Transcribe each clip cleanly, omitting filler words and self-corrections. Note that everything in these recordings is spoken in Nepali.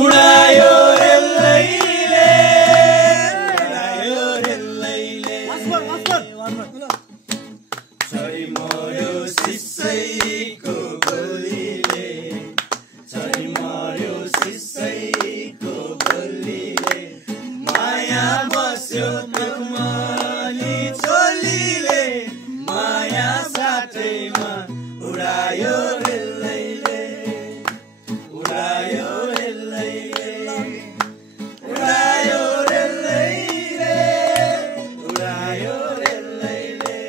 उडायो छरी मर्यो सिसैको गोलीले छरी मर्यो सिसैको गोलीले माया बस्यो मखमली चोलीले माया साथैमा उडायो रेलैले उडायो रेलैले उडायो रेलैले उडायो रेलैले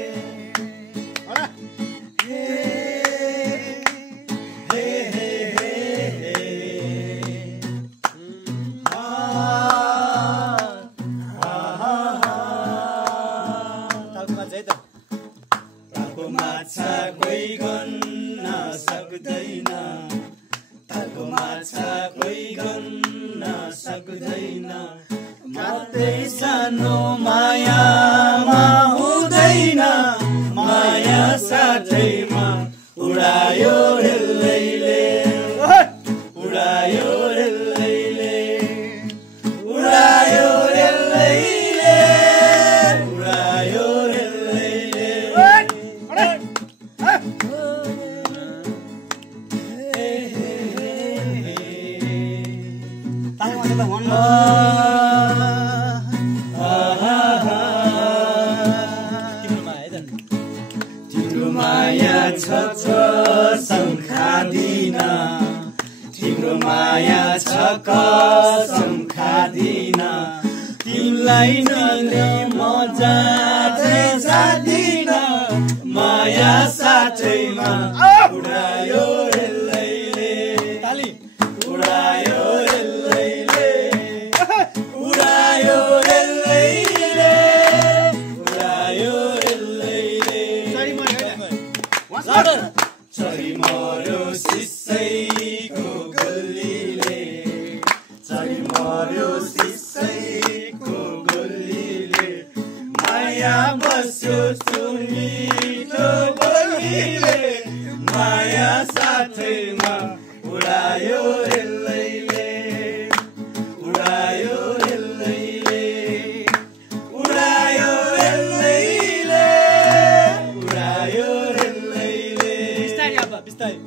तालको माछा कोही गन्न सक्दैन तालको माछा कोही गन्न सक्दैन मात्रै सानो मायामा हुँदैन माया साथैमा उडायो रेलैले उडायो रेलैले उडायो रेलैले उडायो रेलैले तिम्रो माया छ कसम खादिन तिम्रो माया छ कसम खादिन तिमीलाई नले म जाँदै जाँदिन माया साथैमा उडायो रेलैले उडायो रेलैले उडायो रेलैले उडायो रेलैले छरी मर्यो सिसैको गोलीले छरी मर्यो सिसैको गोलीले माया बस्यो सुमिठो बोलीले माया साथैमा उडायो रेलैले उडायो रेलैले उडायो रेलैले उडायो रेलैले बिस्तारै अब बिस्तारै